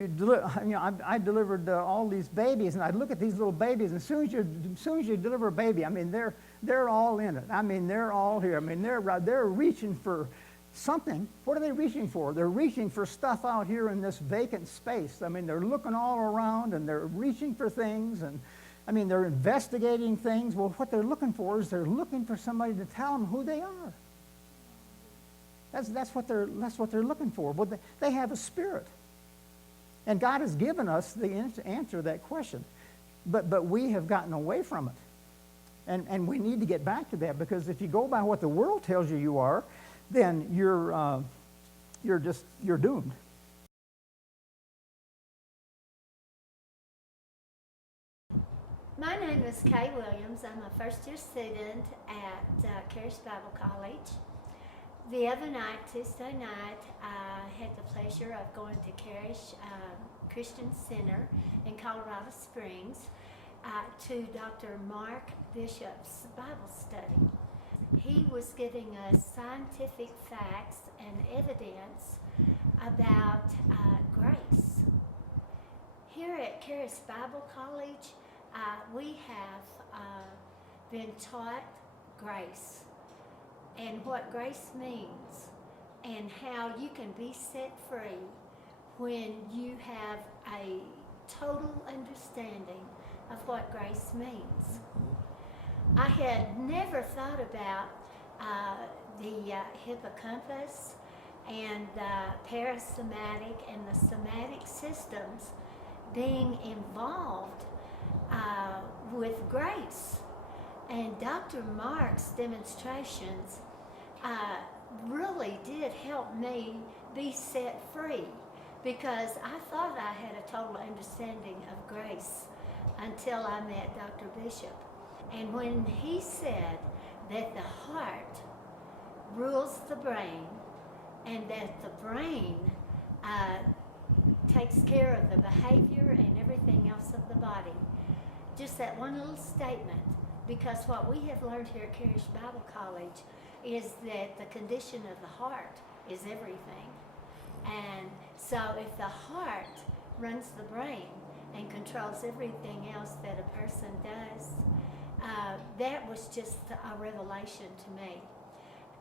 I delivered all these babies, and I'd look at these little babies, and as soon as you deliver a baby, I mean, they're all in it. I mean, they're all here. I mean, they're reaching for something. What are they reaching for? They're reaching for stuff out here in this vacant space. I mean, they're looking all around, and they're reaching for things, and I mean, they're investigating things. Well, what they're looking for is they're looking for somebody to tell them who they are. That's what they're looking for. Well, they have a spirit. And God has given us the answer to that question. But we have gotten away from it. And we need to get back to that, because if you go by what the world tells you are, then you're doomed. My name is Kay Williams. I'm a first-year student at Carish Bible College. The other night, Tuesday night, I had the pleasure of going to Carish Christian Center in Colorado Springs to Dr. Mark Bishop's Bible study. He was giving us scientific facts and evidence about grace. Here at Carish Bible College, we have been taught grace and what grace means and how you can be set free when you have a total understanding of what grace means. I had never thought about the hippocampus and the parasomatic and the somatic systems being involved with grace. And Dr. Mark's demonstrations really did help me be set free, because I thought I had a total understanding of grace until I met Dr. Bishop. And when he said that the heart rules the brain and that the brain takes care of the behavior and everything else of the body, just that one little statement, because what we have learned here at Carish Bible College is that the condition of the heart is everything. And so if the heart runs the brain and controls everything else that a person does, that was just a revelation to me.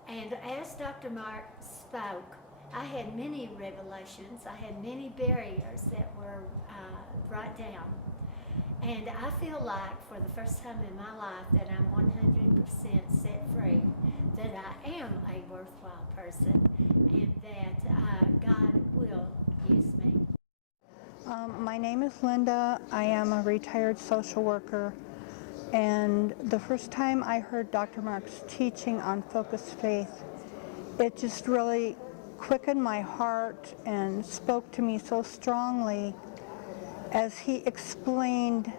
And as Dr. Mark spoke, I had many revelations. I had many barriers that were brought down. And I feel like for the first time in my life that I'm 100% set free, that I am a worthwhile person, and that God will use me. My name is Linda. I am a retired social worker. And the first time I heard Dr. Mark's teaching on focused faith, it just really quickened my heart and spoke to me so strongly as he explained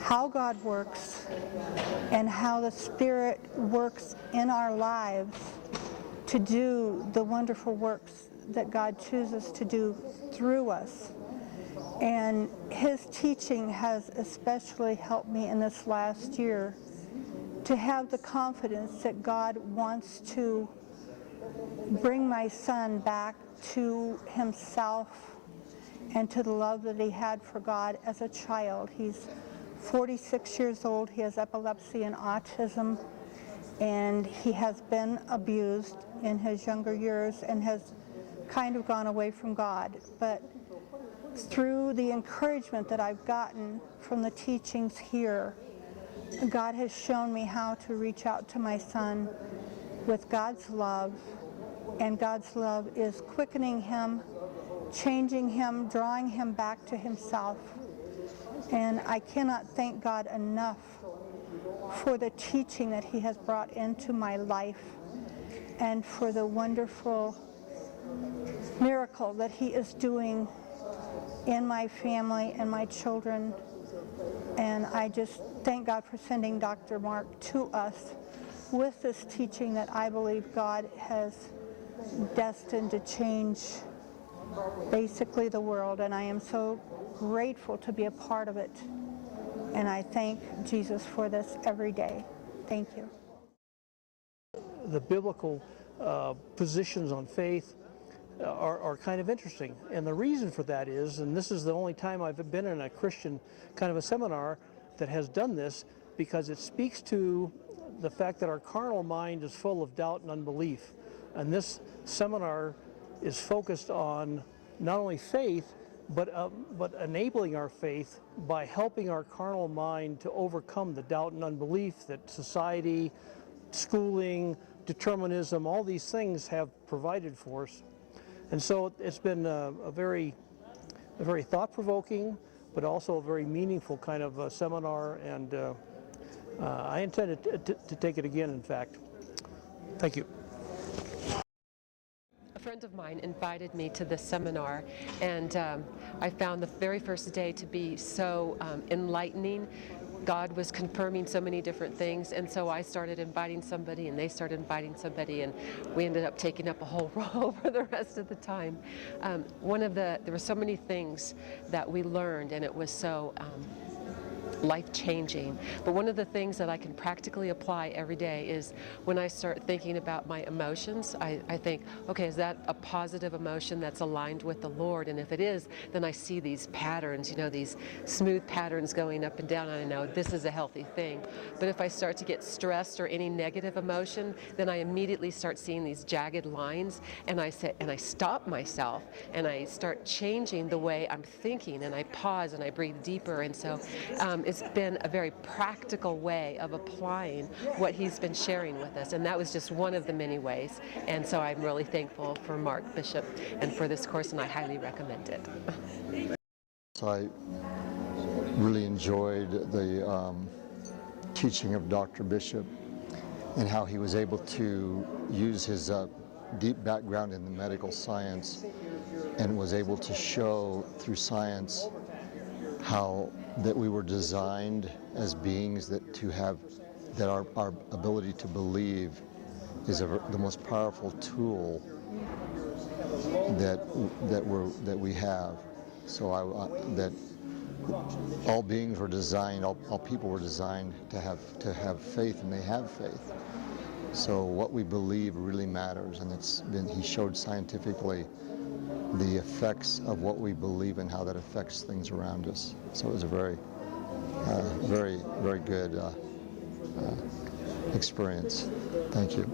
how God works and how the Spirit works in our lives to do the wonderful works that God chooses to do through us. And his teaching has especially helped me in this last year to have the confidence that God wants to bring my son back to himself and to the love that he had for God as a child. He's 46 years old. He has epilepsy and autism, and he has been abused in his younger years and has kind of gone away from God. But through the encouragement that I've gotten from the teachings here, God has shown me how to reach out to my son with God's love, and God's love is quickening him, changing him, drawing him back to himself. And I cannot thank God enough for the teaching that he has brought into my life and for the wonderful miracle that he is doing in my family and my children. And I just thank God for sending Dr. Mark to us with this teaching that I believe God has destined to change basically the world. And I am so grateful to be a part of it. And I thank Jesus for this every day. Thank you. The biblical positions on faith are kind of interesting. And the reason for that is, and this is the only time I've been in a Christian kind of a seminar that has done this, because it speaks to the fact that our carnal mind is full of doubt and unbelief. And this seminar is focused on not only faith, but enabling our faith by helping our carnal mind to overcome the doubt and unbelief that society, schooling, determinism, all these things have provided for us. And so it's been a very thought-provoking, but also a very meaningful kind of seminar, and I intend to take it again, in fact. Thank you. A friend of mine invited me to this seminar, and I found the very first day to be so enlightening. God was confirming so many different things, and so I started inviting somebody, and they started inviting somebody, and we ended up taking up a whole row for the rest of the time. There were so many things that we learned, and it was so life-changing. But one of the things that I can practically apply every day is when I start thinking about my emotions, I think, okay, is that a positive emotion that's aligned with the Lord? And if it is, then I see these patterns, you know, these smooth patterns going up and down, and I know this is a healthy thing. But if I start to get stressed or any negative emotion, then I immediately start seeing these jagged lines, and I stop myself, and I start changing the way I'm thinking, and I pause and I breathe deeper. And so it's been a very practical way of applying what he's been sharing with us, and that was just one of the many ways. And so I'm really thankful for Mark Bishop and for this course, and I highly recommend it. So I really enjoyed the teaching of Dr. Bishop and how he was able to use his deep background in the medical science and was able to show through science how that we were designed as beings that our ability to believe is the most powerful tool that we have. So that all beings were designed, all people were designed to have faith, and they have faith. So what we believe really matters, and he showed scientifically the effects of what we believe and how that affects things around us. So it was a very, very good experience. Thank you.